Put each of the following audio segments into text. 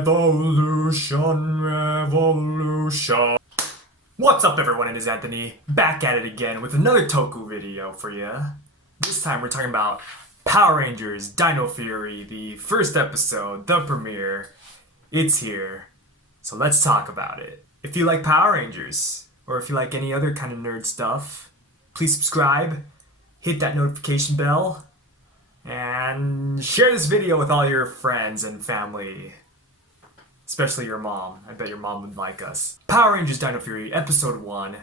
Revolution, revolution. What's up everyone, it is Anthony, back at it again with another Toku video for you. This time we're talking about Power Rangers Dino Fury, the first episode, the premiere. It's here, so let's talk about it. If you like Power Rangers, or if you like any other kind of nerd stuff, please subscribe, hit that notification bell, and share this video with all your friends and family. Especially your mom. I bet your mom would like us. Power Rangers Dino Fury, Episode 1,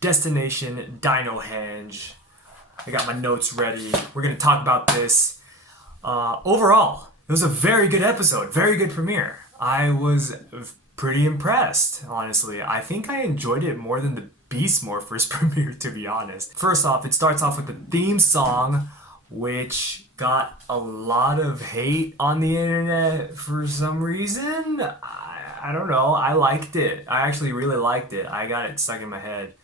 Destination Dinohenge. I got my notes ready. We're going to talk about this. Overall, it was a very good episode. Very good premiere. I was pretty impressed, honestly. I think I enjoyed it more than the Beast Morphers premiere, to be honest. First off, it starts off with the theme song, which got a lot of hate on the internet for some reason. I don't know. I liked it. I actually really liked it. I got it stuck in my head.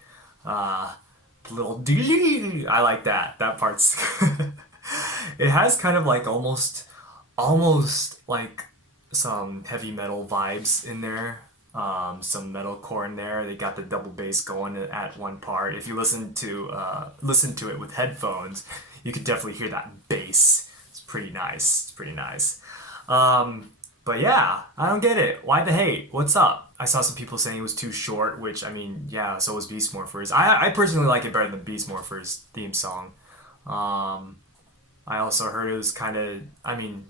Little dee. I like that. That part's. It has kind of like almost like some heavy metal vibes in there. Some metalcore in there. They got the double bass going at one part. If you listen to it with headphones, you could definitely hear that bass. It's pretty nice. It's pretty nice. But yeah, I don't get it. Why the hate? What's up? I saw some people saying it was too short, which, I mean, yeah, so was Beast Morphers. I personally like it better than Beast Morphers theme song. I also heard it was kind of, I mean,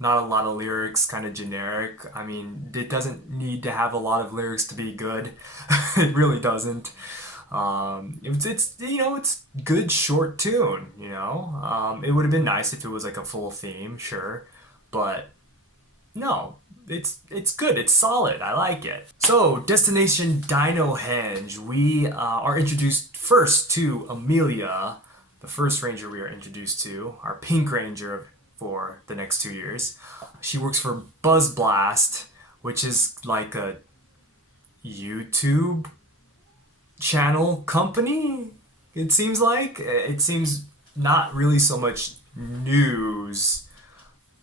not a lot of lyrics, kind of generic. I mean, it doesn't need to have a lot of lyrics to be good. It really doesn't. It's you know, it's good short tune, you know. It would have been nice if it was like a full theme, sure, but no, it's good, it's solid, I like it. So, Destination Dinohenge, we are introduced first to Amelia, the first ranger we are introduced to, our pink ranger for the next 2 years. She works for Buzz Blast, which is like a YouTube channel company, it seems like. It seems not really so much news,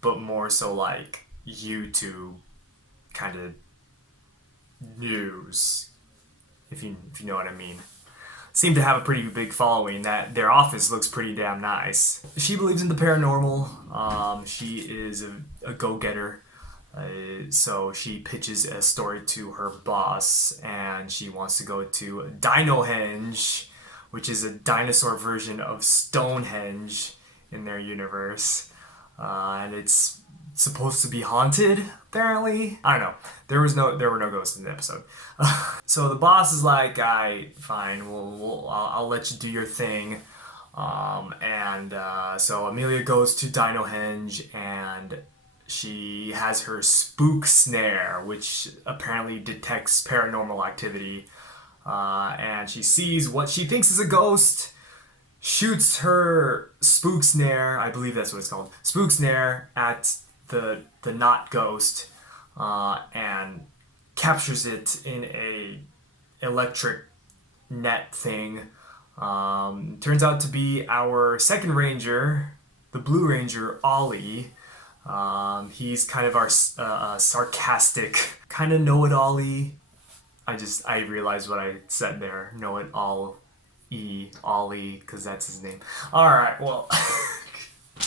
but more so like YouTube kind of news, if you know what I mean. Seem to have a pretty big following. That their office looks pretty damn nice. She believes in the paranormal. She is a go-getter. So she pitches a story to her boss, and she wants to go to Dinohenge, which is a dinosaur version of Stonehenge in their universe. And it's supposed to be haunted, apparently. I don't know. There were no ghosts in the episode. So the boss is like, fine, I'll let you do your thing. So Amelia goes to Dinohenge, and she has her spook snare, which apparently detects paranormal activity. And she sees what she thinks is a ghost, shoots her spook snare, I believe that's what it's called, spook snare at the not ghost, and captures it in a electric net thing. Turns out to be our second ranger, the Blue Ranger, Ollie. He's kind of our sarcastic, kind of know-it-all-y. I realized what I said there. Know-it-all-y, Ollie, because that's his name. Alright, well,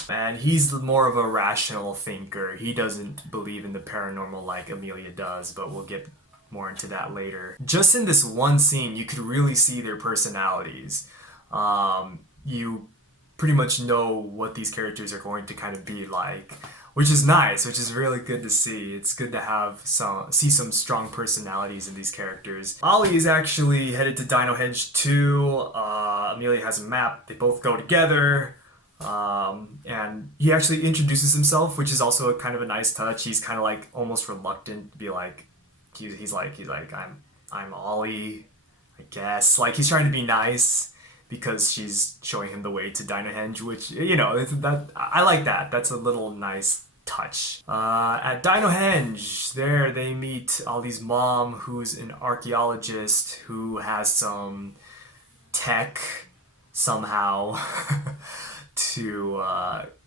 and he's more of a rational thinker. He doesn't believe in the paranormal like Amelia does, but we'll get more into that later. Just in this one scene, you could really see their personalities. You pretty much know what these characters are going to kind of be like, which is nice, which is really good to see. It's good to see some strong personalities in these characters. Ollie is actually headed to Dinohenge too. Amelia has a map. They both go together. And he actually introduces himself, which is also a kind of a nice touch. He's kind of like almost reluctant to be like, he's like I'm Ollie, I guess. Like, he's trying to be nice because she's showing him the way to Dinohenge, which, you know, that I like that. That's a little nice touch. At Dinohenge, there they meet Ollie's mom, who's an archaeologist who has some tech somehow to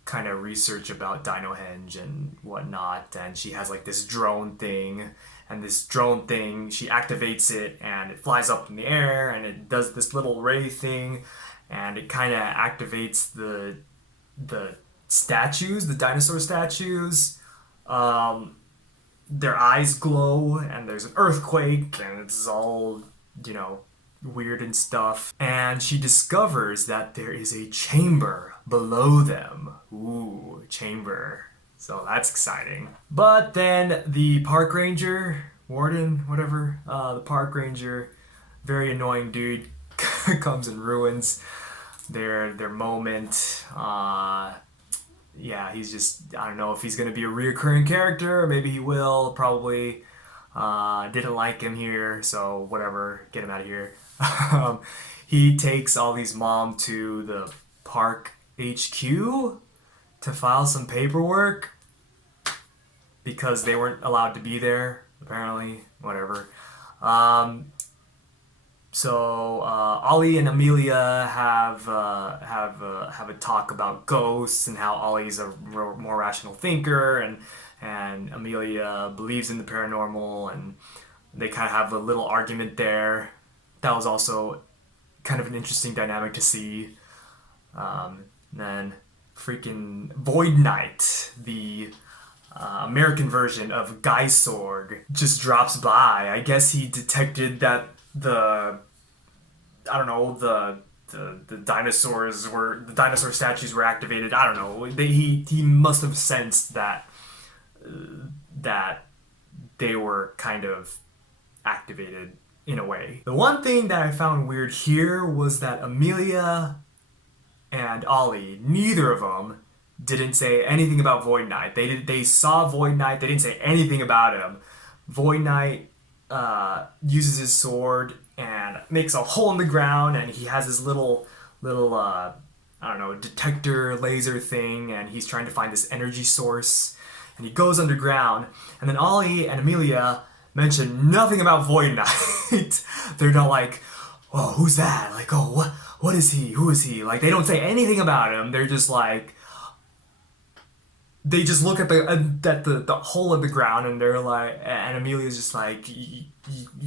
kind of research about Dinohenge and whatnot, and she has like this drone thing, and this drone thing, she activates it and it flies up in the air and it does this little ray thing, and it kind of activates the statues, the dinosaur statues. Their eyes glow and there's an earthquake and it's all, you know, weird and stuff. And she discovers that there is a chamber below them. Ooh, chamber. So that's exciting. But then the park ranger, warden, whatever, the park ranger, very annoying dude, comes and ruins their moment. Yeah, he's just, I don't know if he's going to be a reoccurring character, or maybe he will, probably. Didn't like him here, so whatever, get him out of here. He takes Ollie's mom to the park HQ to file some paperwork because they weren't allowed to be there, apparently, whatever. So Ollie and Amelia have a talk about ghosts and how Ollie's a more rational thinker, and Amelia believes in the paranormal, and they kind of have a little argument there. That was also kind of an interesting dynamic to see. Then freaking Void Knight, the American version of Geisorg, just drops by. I guess he detected that the dinosaur statues were activated. I don't know. He must have sensed that they were kind of activated in a way. The one thing that I found weird here was that Amelia and Ollie, neither of them didn't say anything about Void Knight. They saw Void Knight. They didn't say anything about him. Void Knight uses his sword and makes a hole in the ground, and he has his little detector laser thing, and he's trying to find this energy source, and he goes underground, and then Ollie and Amelia mention nothing about Void Knight. They're not like, oh, who's that? Like, oh, what is he? Who is he? Like, they don't say anything about him. They're just like, they just look at the hole in the ground, and they're like, and Amelia's just like,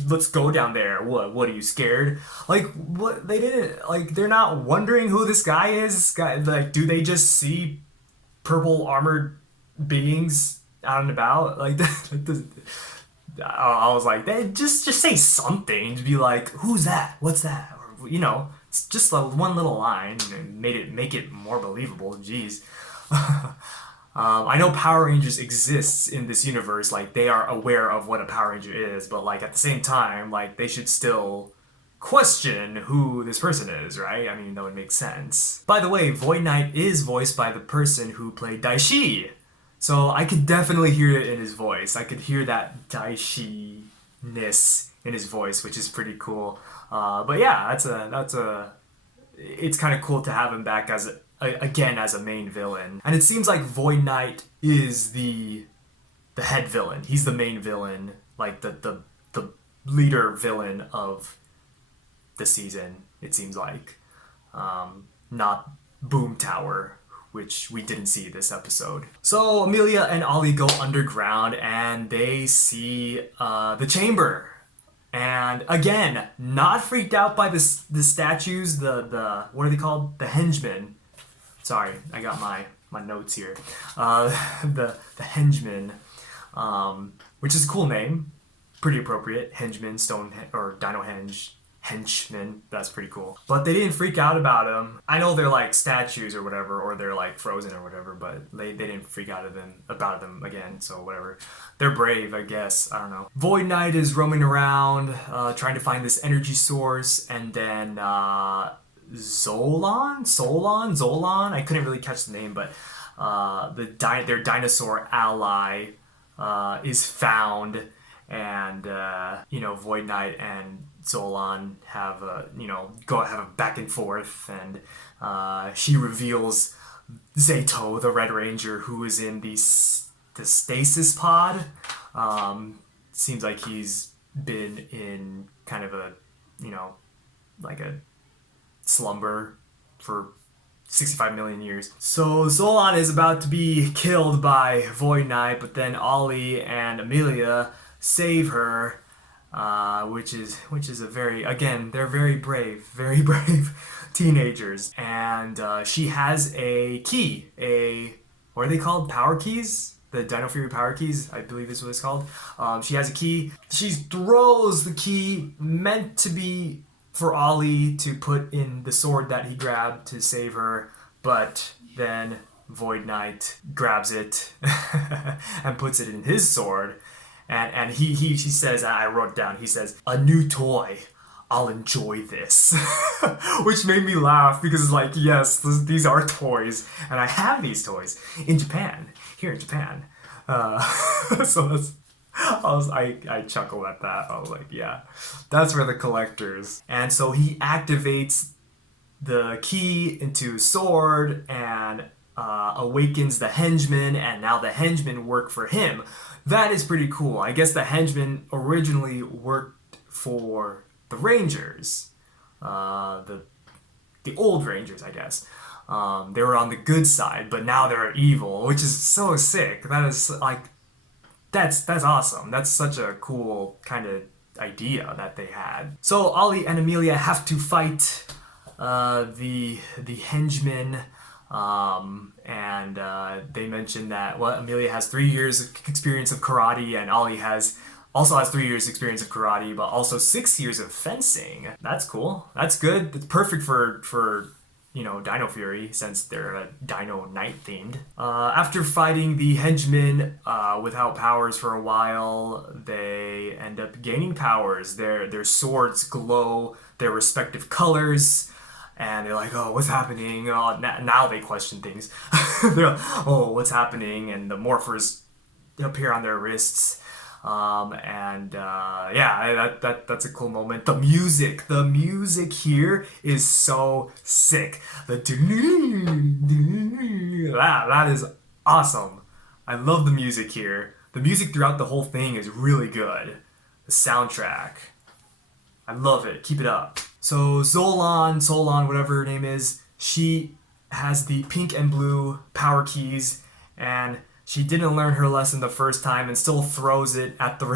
let's go down there. What are you scared? Like, what? They didn't, like, they're not wondering who this guy is. This guy, like, do they just see purple armored beings out and about? Like, I was like, they just say something to be like, who's that? What's that? Or, you know, it's just one little line and make it more believable. Jeez. I know Power Rangers exists in this universe, like, they are aware of what a Power Ranger is, but, like, at the same time, like, they should still question who this person is, right? I mean, that would make sense. By the way, Void Knight is voiced by the person who played Daishi, so I could definitely hear it in his voice. I could hear that Daishi-ness in his voice, which is pretty cool. But yeah, it's kind of cool to have him back again as a main villain. And it seems like Void Knight is the head villain. He's the main villain, like the leader villain of the season, it seems like. Not Boom Tower, which we didn't see this episode. So Amelia and Ollie go underground and they see the chamber. And again, not freaked out by the statues, the what are they called? The henchmen. Sorry, I got my notes here. The henchmen, which is a cool name, pretty appropriate. Henchmen, or Dinohenge, henchmen. That's pretty cool. But they didn't freak out about them. I know they're like statues or whatever, or they're like frozen or whatever, but they didn't freak out about them again. So whatever. They're brave, I guess. I don't know. Void Knight is roaming around, trying to find this energy source, and then Zolan, I couldn't really catch the name, but their dinosaur ally is found, and Void Knight and Zolan have a back and forth, and she reveals Zato, the Red Ranger, who is in the stasis pod. Seems like he's been in kind of a, like a slumber for 65 million years. So Solon is about to be killed by Void Knight, but then Ollie and Amelia save her, which is a very, again, they're very brave teenagers. And she has a key, what are they called? Power keys? The Dino Fury power keys, I believe is what it's called. She has a key. She throws the key meant to be for Ollie to put in the sword that he grabbed to save her, but then Void Knight grabs it and puts it in his sword, and he says, I wrote it down, he says, "A new toy. I'll enjoy this." Which made me laugh because it's like, yes, these are toys, and I have these toys in Japan, here in Japan. So that's, I chuckled at that. I was like, yeah, that's for the collectors. And so he activates the key into sword and awakens the henchmen, and now the henchmen work for him. That is pretty cool. I guess the henchmen originally worked for the Rangers, the old Rangers, I guess. They were on the good side, but now they're evil, which is so sick. That is like, that's awesome. That's such a cool kind of idea that they had. So Ollie and Amelia have to fight the henchmen, and they mentioned that, well, Amelia has 3 years of experience of karate, and Ollie also has 3 years experience of karate, but also 6 years of fencing. That's cool. That's good. It's perfect for Dino Fury, since they're Dino Night themed. After fighting the henchmen without powers for a while, they end up gaining powers. Their swords glow their respective colors, and they're like, oh, what's happening? Oh, now they question things. They're like, oh, what's happening? And the morphers appear on their wrists. Yeah, that's a cool moment. The music here is so sick. That is awesome. I love the music here. The music throughout the whole thing is really good. The soundtrack, I love it. Keep it up. So Solon, whatever her name is, she has the pink and blue power keys, and she didn't learn her lesson the first time and still throws them at the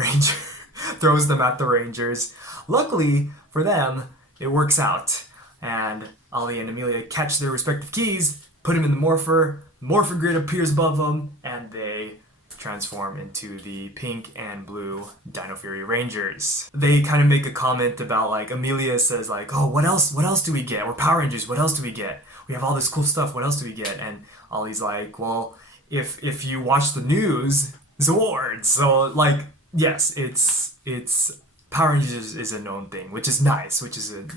Rangers. Luckily for them, it works out, and Ollie and Amelia catch their respective keys, put them in the morpher grid appears above them, and they transform into the pink and blue Dino Fury Rangers. They kind of make a comment about, like, Amelia says, like, oh, what else do we get? We're Power Rangers, what else do we get? We have all this cool stuff, what else do we get? And Ollie's like, well, if you watch the news, Zords. So, like, yes, it's Power Rangers is a known thing, which is a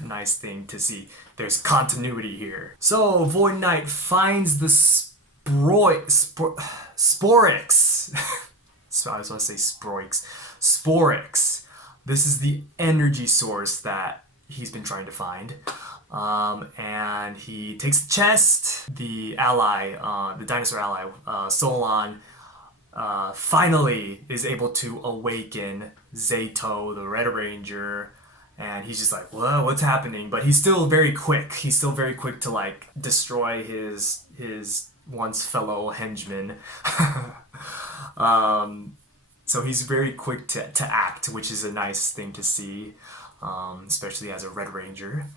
nice thing to see. There's continuity here. So Void Knight finds the Sporix. So I was going to say Sproix. Sporix. This is the energy source that he's been trying to find. And he takes the chest. The dinosaur ally, Solon, finally is able to awaken Zato, the Red Ranger, and he's just like, whoa, what's happening? But he's still very quick. He's still very quick to, like, destroy his once fellow henchman. So he's very quick to act, which is a nice thing to see, especially as a Red Ranger.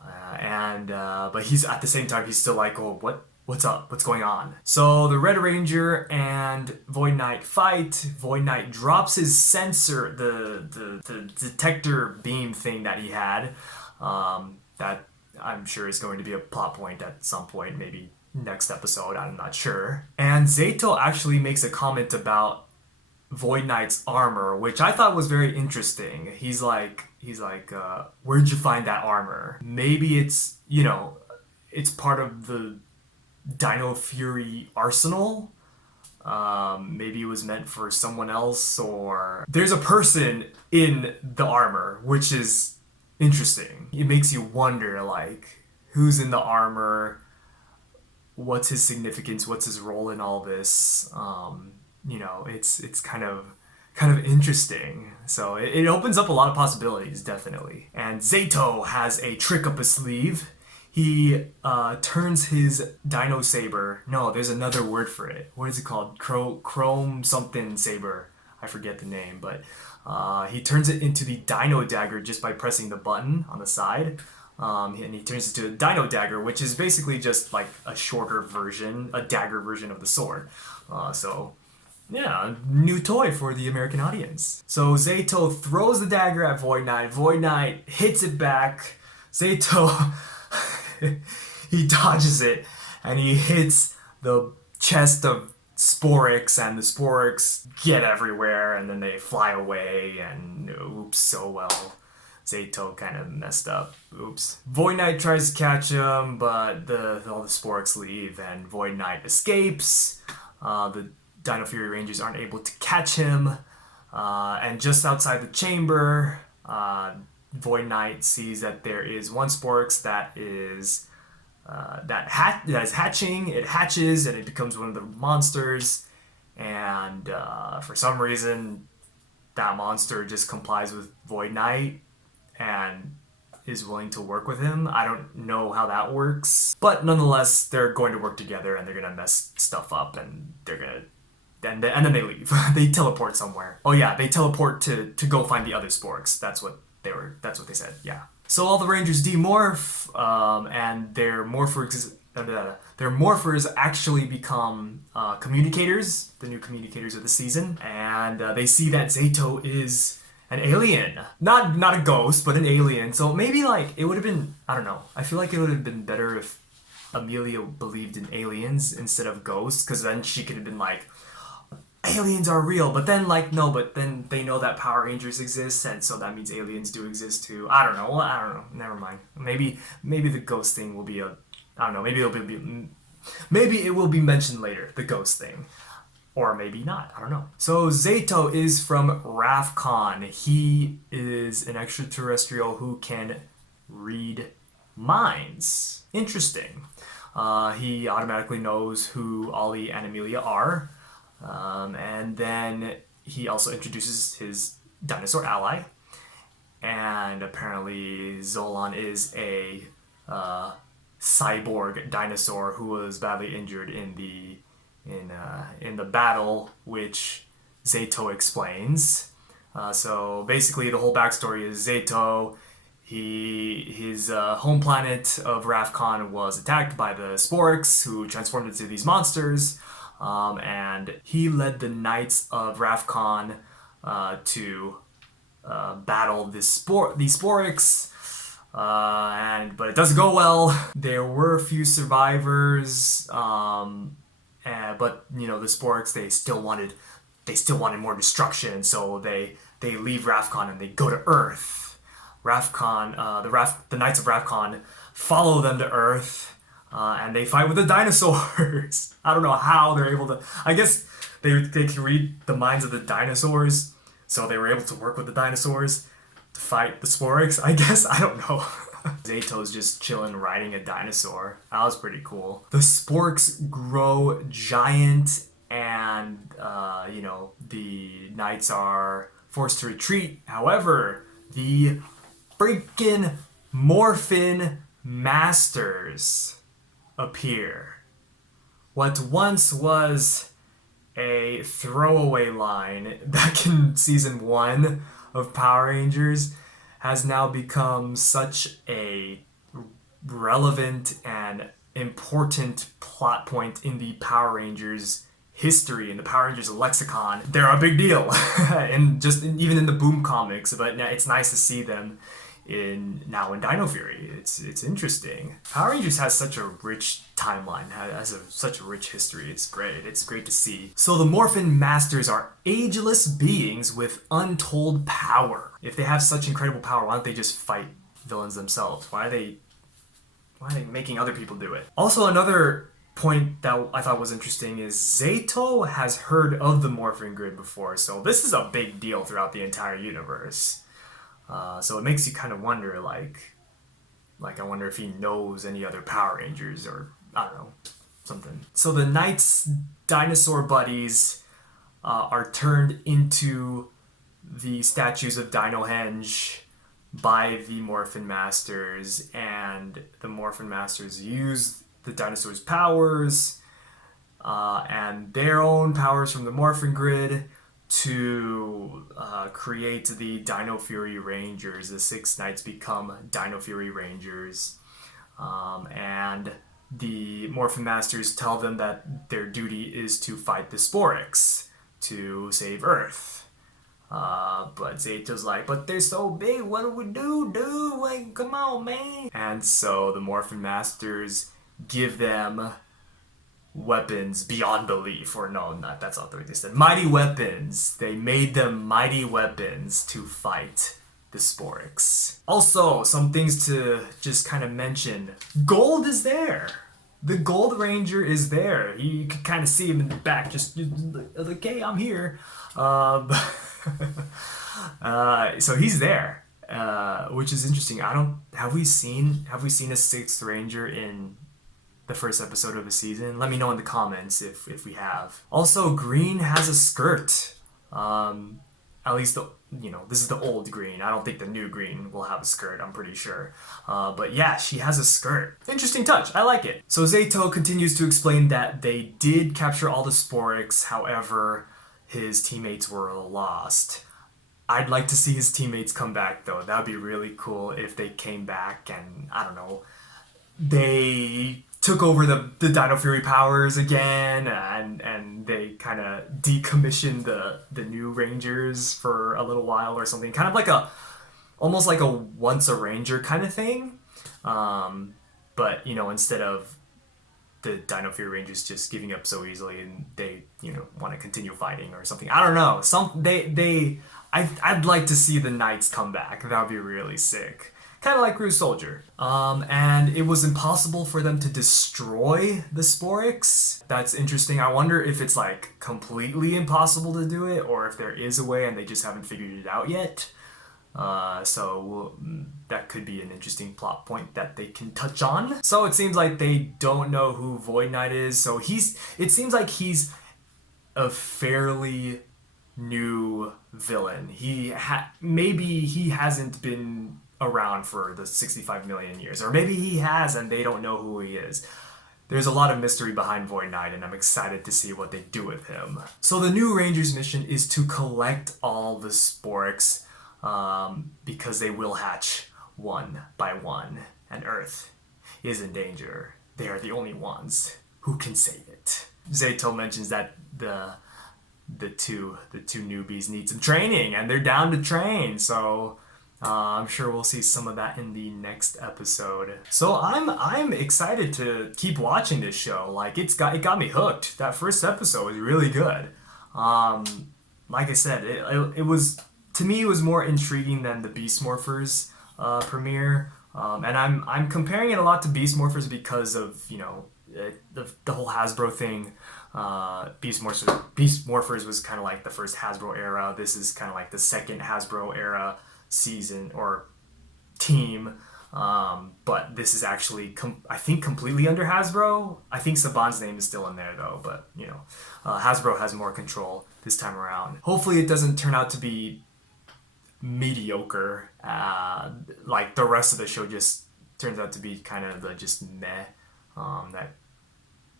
But he's, at the same time, he's still like, oh, what's up? What's going on? So the Red Ranger and Void Knight fight. Void Knight drops his sensor, the detector beam thing that he had, that I'm sure is going to be a plot point at some point, maybe next episode, I'm not sure. And Zato actually makes a comment about Void Knight's armor, which I thought was very interesting. He's like, where'd you find that armor? Maybe it's part of the Dino Fury arsenal. Maybe it was meant for someone else, or there's a person in the armor, which is interesting. It makes you wonder, like, who's in the armor? What's his significance? What's his role in all this? It's kind of interesting. So it opens up a lot of possibilities, definitely. And Zato has a trick up his sleeve. he turns his Dino Saber. No, there's another word for it. What is it called? Chrome something saber. I forget the name, but he turns it into the Dino Dagger just by pressing the button on the side. And he turns it to a Dino Dagger, which is basically just like a shorter version, a dagger version of the sword. So, yeah, new toy for the American audience. So Zato throws the dagger at Void Knight. Void Knight hits it back. Zato, he dodges it, and he hits the chest of Sporix, and the Sporix get everywhere, and then they fly away, and oops, oh well. Zato kind of messed up. Oops. Void Knight tries to catch him, but all the Sporix leave, and Void Knight escapes. The Dino Fury Rangers aren't able to catch him, and just outside the chamber, Void Knight sees that there is one Sporix that is that is hatching. It hatches and it becomes one of the monsters, and for some reason, that monster just complies with Void Knight and is willing to work with him. I don't know how that works, but nonetheless, they're going to work together and they're gonna mess stuff up, and they're gonna and then they leave. They teleport somewhere. Oh yeah, they teleport to go find the other Sporks. That's what they said. Yeah. So all the Rangers demorph, and their morphers actually become communicators, the new communicators of the season, and they see that Zato is an alien, not a ghost, but an alien. So maybe like it would have been, I don't know. I feel like it would have been better if Amelia believed in aliens instead of ghosts, because then she could have been like, aliens are real, but then like no, but then they know that Power Rangers exist, and so that means aliens do exist too. I don't know. Never mind. Maybe the ghost thing will be I don't know. Maybe it will be mentioned later. The ghost thing, or maybe not. I don't know. So Zato is from Rafcon. He is an extraterrestrial who can read minds. Interesting. He automatically knows who Ollie and Amelia are. And then he also introduces his dinosaur ally, and apparently Zolan is a cyborg dinosaur who was badly injured in the battle, which Zato explains. So basically, the whole backstory is Zato. His home planet of Rafcon was attacked by the Sporix, who transformed into these monsters. And he led the Knights of Rafcon to battle these Sporix, but it doesn't go well. There were a few survivors, but the Sporix they still wanted more destruction, so they leave Rafcon and they go to Earth. Rafcon, the Knights of Rafcon follow them to Earth. And they fight with the dinosaurs. I don't know how they're able to. I guess they can read the minds of the dinosaurs, so they were able to work with the dinosaurs to fight the Sporix. I guess, I don't know. Zato's just chilling riding a dinosaur. That was pretty cool. The Sporix grow giant, and the Knights are forced to retreat. However, the freaking Morphin Masters appear. What once was a throwaway line back in season 1 of Power Rangers has now become such a relevant and important plot point in the Power Rangers history, in the Power Rangers lexicon. They're a big deal, and even in the Boom comics. But it's nice to see them in Dino Fury. It's interesting. Power Rangers has such a rich timeline, has such a rich history. It's great to see. So the Morphin Masters are ageless beings with untold power. If they have such incredible power, why don't they just fight villains themselves? Why are they making other people do it? Also, another point that I thought was interesting is Zato has heard of the Morphin Grid before, so this is a big deal throughout the entire universe. So it makes you kind of wonder, like I wonder if he knows any other Power Rangers, or I don't know, something. So the Knights' dinosaur buddies are turned into the statues of Dinohenge by the Morphin Masters, and the Morphin Masters use the dinosaurs' powers and their own powers from the Morphin Grid to create the Dino Fury Rangers. The 6 Knights become Dino Fury Rangers. And the Morphin Masters tell them that their duty is to fight the Sporix to save Earth. But Zeto's like, but they're so big, what do we do, dude? Like, come on, man. And so the Morphin Masters give them weapons beyond belief, or no, not that's not the way they said. Mighty weapons. They made them mighty weapons to fight the Sporix. Also, some things to just kind of mention. Gold is there. The Gold Ranger is there. You can kind of see him in the back, just like, hey, I'm here. So he's there, which is interesting. Have we seen a 6th Ranger in the first episode of the season? Let me know in the comments if we have. Also, Green has a skirt. At least this is the old Green. I don't think the new Green will have a skirt, I'm pretty sure. But yeah, she has a skirt. Interesting touch, I like it. So Zeto continues to explain that they did capture all the Sporix, however, his teammates were lost. I'd like to see his teammates come back though. That would be really cool if they came back and, I don't know, they took over the Dino Fury powers again, and they kind of decommissioned the new Rangers for a little while or something. Kind of almost like a once a Ranger kind of thing. But, instead of the Dino Fury Rangers just giving up so easily and they, want to continue fighting or something. I don't know. I'd like to see the Knights come back. That would be really sick. Kind of like Cruise Soldier. And it was impossible for them to destroy the Sporix. That's interesting. I wonder if it's like completely impossible to do it, or if there is a way and they just haven't figured it out yet. That could be an interesting plot point that they can touch on. So it seems like they don't know who Void Knight is. So it seems like he's a fairly new villain. Maybe he hasn't been around for the 65 million years, or maybe he has and they don't know who he is. There's a lot of mystery behind Void Knight, and I'm excited to see what they do with him. So the new Rangers mission is to collect all the Sporix, because they will hatch one by one, and Earth is in danger. They are the only ones who can save it. Zeto mentions that the two newbies need some training, and they're down to train, so I'm sure we'll see some of that in the next episode. So I'm excited to keep watching this show. Like, it got me hooked. That first episode was really good. Like I said, it was, to me, it was more intriguing than the Beast Morphers premiere. And I'm comparing it a lot to Beast Morphers because of the whole Hasbro thing. Beast Morphers was kind of like the first Hasbro era. This is kind of like the second Hasbro era season or team, but this is actually I think completely under Hasbro. I think Saban's name is still in there though, but Hasbro has more control this time around. Hopefully it doesn't turn out to be mediocre, like the rest of the show just turns out to be kind of just meh,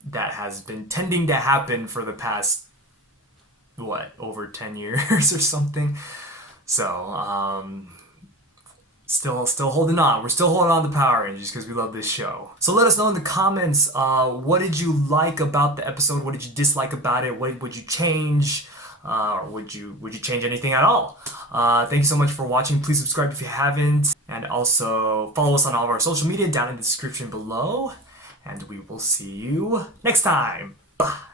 that has been tending to happen for the past over 10 years or something. So, still holding on. We're still holding on to Power Rangers because we love this show. So let us know in the comments, what did you like about the episode? What did you dislike about it? What would you change? Or would you change anything at all? Thank you so much for watching. Please subscribe if you haven't. And also follow us on all of our social media down in the description below. And we will see you next time. Bye.